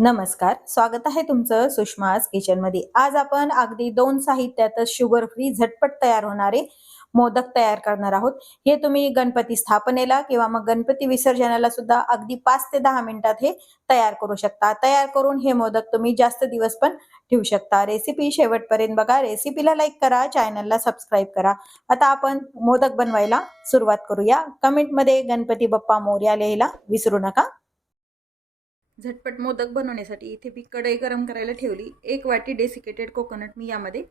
नमस्कार, स्वागत आहे तुमचं सुषमाज किचनमध्ये। आज आपण अगदी 2 साहित्यातच शुगर फ्री झटपट तयार होणारे मोदक तयार करणार आहोत। हे तुम्ही गणपती स्थापनेला किंवा मग गणपती विसर्जनाला सुद्धा अगदी 5 ते 10 मिनिटात हे तयार करू शकता। तयार करून हे मोदक तुम्ही जास्त दिवस पण ठेवू शकता। रेसिपी शेवटपर्यंत बघा, रेसिपीला लाईक करा, चॅनलला सबस्क्राईब करा। आता आपण मोदक बनवायला सुरुवात करूया। कमेंटमध्ये गणपती बाप्पा मोरया लिहायला विसरू नका। झटपट मोदक बनवण्यासाठी इथे मी कढई गरम करायला ठेवली। 1 वाटी डेसिकेटेड कोकोनट मी यामध्ये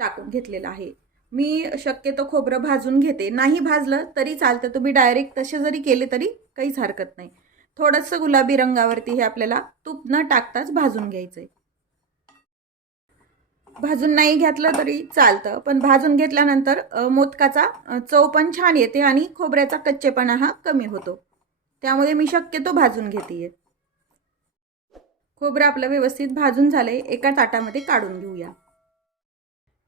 टाकून घेतलेला आहे। मी शक्यतो खोबरं भाजून घेते, नाही भाजलं तरी चालतं, तुम्ही डायरेक्ट तसे जरी केले तरी काहीच हरकत नाही। थोडंसं गुलाबी रंगावरती हे आपल्याला तूप न टाकताच भाजून घ्यायचंय। भाजून नाही घेतलं तरी चालतं, पण भाजून घेतल्यानंतर मोदकाचा चव पण छान येते आणि खोबऱ्याचा कच्चेपणा हा कमी होतो, त्यामुळे मी शक्यतो भाजून घेते। खोबरं आपलं व्यवस्थित भाजून झालंय, एका ताटामध्ये काढून घेऊया।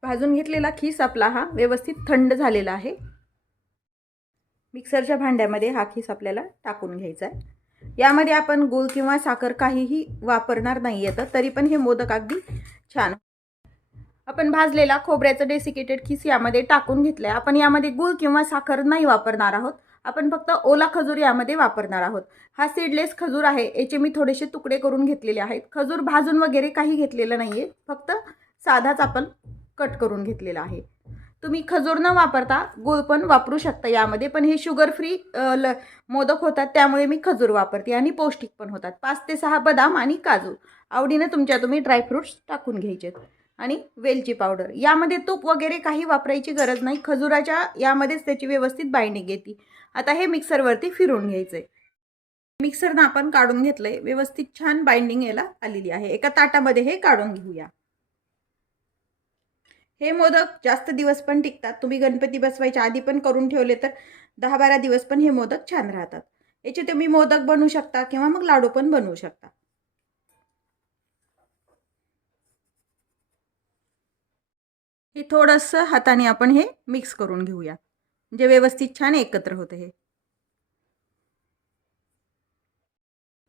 भाजून घेतलेला खीस आपला हा व्यवस्थित थंड झालेला आहे। मिक्सरच्या भांड्यामध्ये हा खीस आपल्याला टाकून घ्यायचा आहे। यामध्ये आपण गूळ किंवा साखर काहीही वापरणार नाहीये, तरी पण हे मोदक अगदी छान। आपण भाजलेला खोबऱ्याचा डेसिकेटेड खीस यामध्ये टाकून घेतलाय। आपण यामध्ये गूळ किंवा साखर नाही वापरणार आहोत, आपण फक्त ओला खजूर यामध्ये वापरणार आहोत। हा सीडलेस खजूर आहे, याचे मी थोडेसे तुकडे करून घेतलेले आहेत। खजूर भाजून वगैरे काही घेतलेलं नाहीये, फक्त साधाच आपण कट करून घेतलेला आहे। तुम्ही खजूर न वापरता गूळ पण वापरू शकता यामध्ये, पण हे शुगर फ्री मोदक होतात, त्यामुळे मी खजूर वापरते आणि पौष्टिक पण होतात। 5 ते 6 बदाम आणि काजू आवडीने तुम्ही ड्रायफ्रुट्स टाकून घ्यायचे आणि वेलची पावडर। यामध्ये तूप वगैरे काही वापरायची गरज नाही, खजुराच्या यामध्येच त्याची व्यवस्थित बाइंडिंग येते। आता हे मिक्सरवरती फिरवून घ्यायचंय। मिक्सरनं आपण काढून घेतलंय, व्यवस्थित छान बाइंडिंग याला आलेली आहे। एका ताटामध्ये हे काढून घेऊया। हे मोदक जास्त दिवस पण टिकतात, तुम्ही गणपती बसवायच्या आधी पण करून ठेवले तर 10-12 दिवस पण हे मोदक छान राहतात। याचे तुम्ही मोदक बनवू शकता किंवा मग लाडू पण बनवू शकता। हे थोडंसं हाताने आपण हे मिक्स करून घेऊया, म्हणजे व्यवस्थित छान एकत्र होते हे।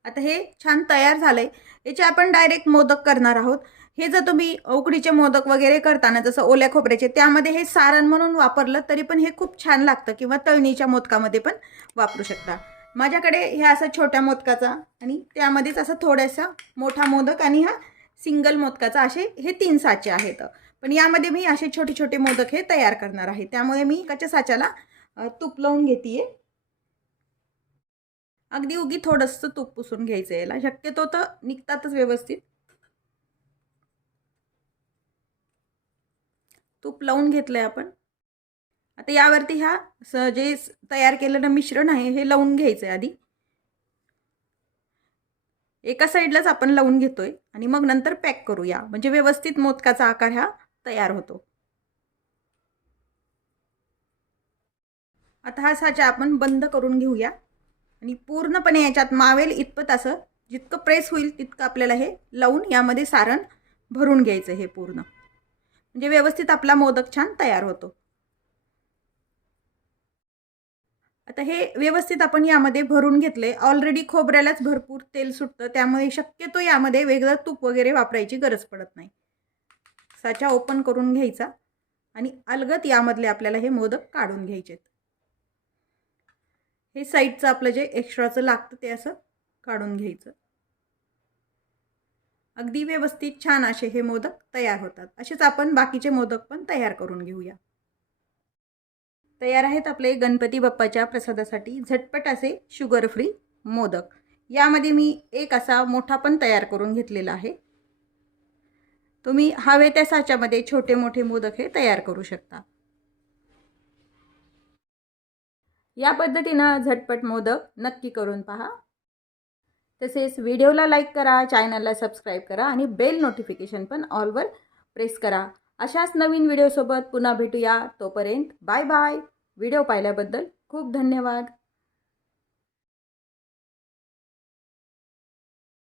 आता हे छान तयार झालंय, याचे आपण डायरेक्ट मोदक करणार आहोत। हे जर तुम्ही उकडीचे मोदक वगैरे करताना जसं ओल्या खोबऱ्याचे, त्यामध्ये हे सारण म्हणून वापरलं तरी पण हे खूप छान लागतं, किंवा तळणीच्या मोदकामध्ये पण वापरू शकता। माझ्याकडे हे असा छोट्या मोदकाचा आणि त्यामध्येच असा थोडासा मोठा मोदक आणि हा सिंगल मोदकाचा, असे हे 3 साचे आहेत। पण यामध्ये मी असे छोटे छोटे मोदक हे तयार करणार आहे, त्यामुळे मी एकाच्या साच्याला तूप लावून घेतेय। अगदी उगी थोडंसं तूप पुसून घ्यायचं याला, शक्यतो तर निघतातच व्यवस्थित। तूप लावून घेतलंय आपण। आता यावरती ह्या जे तयार केलेलं मिश्रण आहे हे लावून घ्यायचंय आधी। एका साईडलाच आपण लावून घेतोय आणि मग नंतर पॅक करूया, म्हणजे व्यवस्थित मोदकाचा आकार हा तयार होतो। आता हा साचा आपण बंद करून घेऊया आणि पूर्णपणे याच्यात मावेल इतपत असं जितकं प्रेस होईल तितकं आपल्याला हे लावून यामध्ये सारण भरून घ्यायचं हे पूर्ण, म्हणजे व्यवस्थित आपला मोदक छान तयार होतो। आता हे व्यवस्थित आपण यामध्ये भरून घेतले। ऑलरेडी खोबऱ्यालाच भरपूर तेल सुटतं, त्यामुळे शक्यतो यामध्ये वेगळं तूप वगैरे वापरायची गरज पडत नाही। साचा ओपन करून घ्यायचा आणि अलगद यामधले आपल्याला हे मोदक काढून घ्यायचे। हे साइडचं आपलं जे एक्स्ट्राचं लागतं ते असं काढून घ्यायचं। अगदी व्यवस्थित छान असे हे मोदक तयार होतात। असेच आपण बाकीचे मोदक पण तयार करून घेऊया। तयार आहेत आपले गणपती बाप्पाच्या प्रसादासाठी झटपट असे शुगर फ्री मोदक। यामध्ये मी एक असा मोठा पण तयार करून घेतलेला आहे। तुम्ही हवे त्या साच्यामध्ये छोटे मोठे मोदक हे तयार करू शकता। या पद्धतीने झटपट मोदक नक्की करून पहा। तसेच व्हिडिओला लाईक करा, चॅनलला सबस्क्राईब करा आणि बेल नोटिफिकेशन पण ऑलवर प्रेस करा। अशाच नवीन व्हिडिओसोबत पुन्हा भेटूया, तोपर्यंत बाय बाय। व्हिडिओ पाहिल्याबद्दल खूप धन्यवाद।